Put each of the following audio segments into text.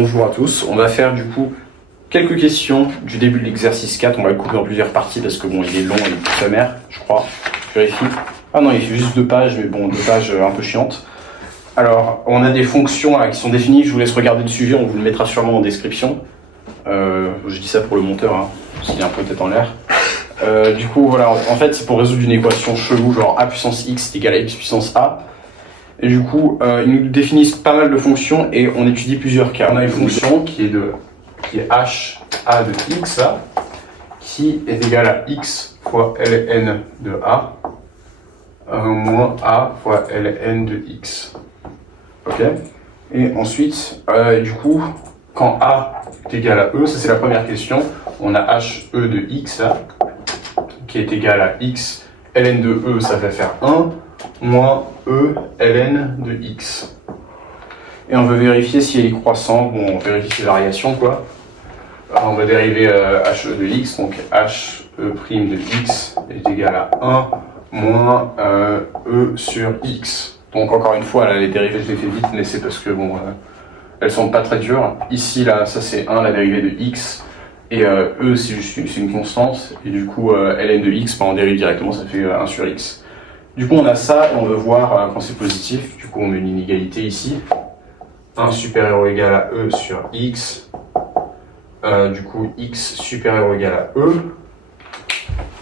Bonjour à tous, on va faire du coup quelques questions du début de l'exercice 4. On va le couper en plusieurs parties parce que bon, il est long et tout sommaire, je crois. Je vérifie. Ah non, il fait juste 2 pages, mais bon, 2 pages un peu chiantes. Alors, on a des fonctions là, qui sont définies, je vous laisse regarder le sujet, on vous le mettra sûrement en description. Je dis ça pour le monteur, hein, parce qu'il est un peu tête en l'air. Du coup, voilà, en fait, c'est pour résoudre une équation chelou, genre a puissance x est égal à x puissance a. Et du coup, ils nous définissent pas mal de fonctions et on étudie plusieurs cas. On a une fonction qui est h a de x, là, qui est égale à x fois ln de a moins a fois ln de x. Ok. Et ensuite, du coup, quand a est égal à e, ça c'est la première question, on a h e de x, là, qui est égal à x, ln de e, ça va faire 1, moins e ln de x. Et on veut vérifier si elle est croissante, bon on vérifie les variations quoi. Alors, on va dériver he de x, donc he' de x est égal à 1 moins e sur x. Donc encore une fois, là, les dérivées je les fais vite, mais c'est parce que bon, elles sont pas très dures. Ici là, ça c'est 1 la dérivée de x, et e c'est juste une constante, et du coup ln de x, on dérive directement, ça fait 1 sur x. Du coup on a ça, et on veut voir quand c'est positif, du coup on met une inégalité ici. 1 supérieur ou égal à e sur x, du coup x supérieur ou égal à e.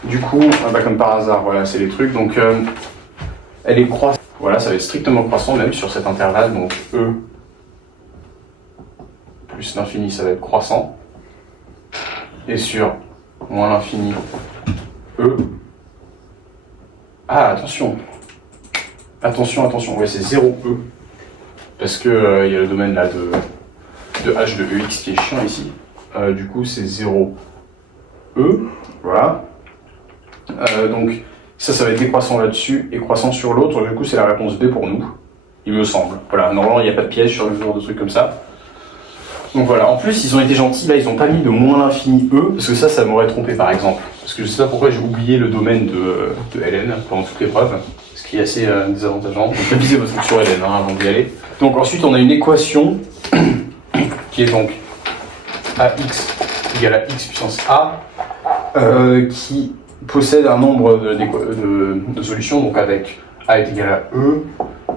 Du coup, comme par hasard, voilà, c'est les trucs, donc elle est croissante, voilà, ça va être strictement croissant même sur cet intervalle, donc e plus l'infini, ça va être croissant. Et sur moins l'infini, e. Ah, attention, ouais, c'est 0 e. Parce que il y a le domaine là de h de ex qui est chiant ici. Du coup, c'est 0 e, voilà. Donc, ça va être décroissant là-dessus et croissant sur l'autre. Du coup, c'est la réponse B pour nous, il me semble. Voilà, normalement, il n'y a pas de piège sur le genre de trucs comme ça. Donc voilà, en plus ils ont été gentils, là ils n'ont pas mis de moins l'infini E, parce que ça m'aurait trompé par exemple. Parce que je sais pas pourquoi j'ai oublié le domaine de ln pendant toute l'épreuve, ce qui est assez désavantageant. Donc révisez votre truc sur ln avant d'y aller. Donc ensuite on a une équation qui est donc ax égale à x puissance a, qui possède un nombre de solutions, donc avec a est égal à e,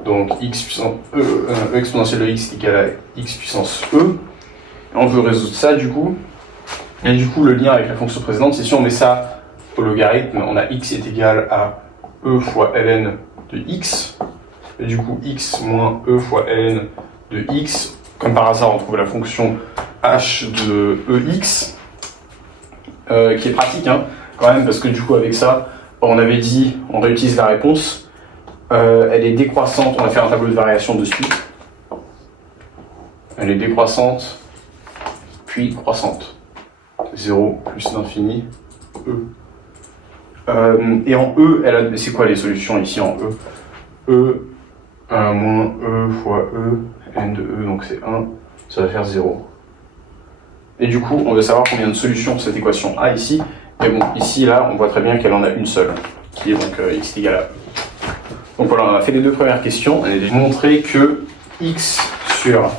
donc x puissance e exponentielle de x est égal à x puissance e. On veut résoudre ça du coup, et du coup le lien avec la fonction précédente, c'est si on met ça au logarithme, on a x est égal à e fois ln de x, et du coup x moins e fois ln de x, comme par hasard on trouve la fonction h de ex, qui est pratique hein, quand même, parce que du coup avec ça, on avait dit, on réutilise la réponse, elle est décroissante, on va faire un tableau de variation dessus, elle est décroissante, puis croissante. 0 plus l'infini, e. Et en e, c'est quoi les solutions ici en e? E, 1 moins e fois e, n de e, donc c'est 1, ça va faire 0. Et du coup, on veut savoir combien de solutions cette équation a ici. Et bon, ici, là, on voit très bien qu'elle en a une seule, qui est donc x égale à e. Donc voilà, on a fait les 2 premières questions. On a montré que x sur...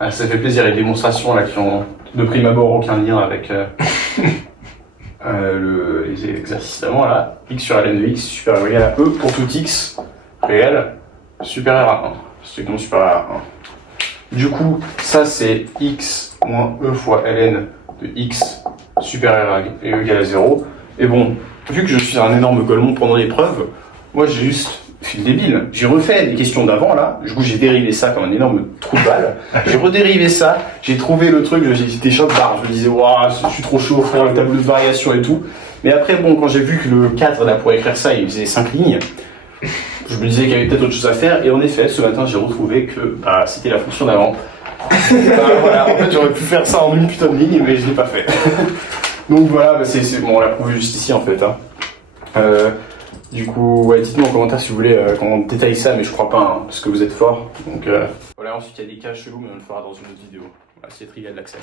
Ah, ça fait plaisir, les démonstrations là qui ont de prime abord aucun lien avec les exercices d'avant là. X sur ln de x supérieur ou égal à e pour tout x réel supérieur à 1, strictement supérieur à 1. Du coup, ça c'est x moins e fois ln de x supérieur à et égal à 0. Et bon, vu que je suis un énorme golemon pendant l'épreuve, moi j'ai juste... Je suis débile. J'ai refait les questions d'avant là, du coup j'ai dérivé ça comme un énorme trou de balle. J'ai redérivé ça, j'ai trouvé le truc, j'étais choc barre. Je me disais, waouh, je suis trop chaud, faire le tableau de variation et tout. Mais après, bon, quand j'ai vu que le cadre là pour écrire ça, il faisait 5 lignes, je me disais qu'il y avait peut-être autre chose à faire. Et en effet, ce matin, j'ai retrouvé que c'était la fonction d'avant. Voilà, en fait, j'aurais pu faire ça en une putain de ligne, mais je l'ai pas fait. Donc voilà, c'est bon, on l'a prouvé juste ici en fait. Hein. Du coup, ouais, dites-moi en commentaire si vous voulez qu'on détaille ça, mais je crois pas, hein, parce que vous êtes fort. Donc voilà, ensuite il y a des cas chelous, mais on le fera dans une autre vidéo. Voilà, c'est trivial d'accès.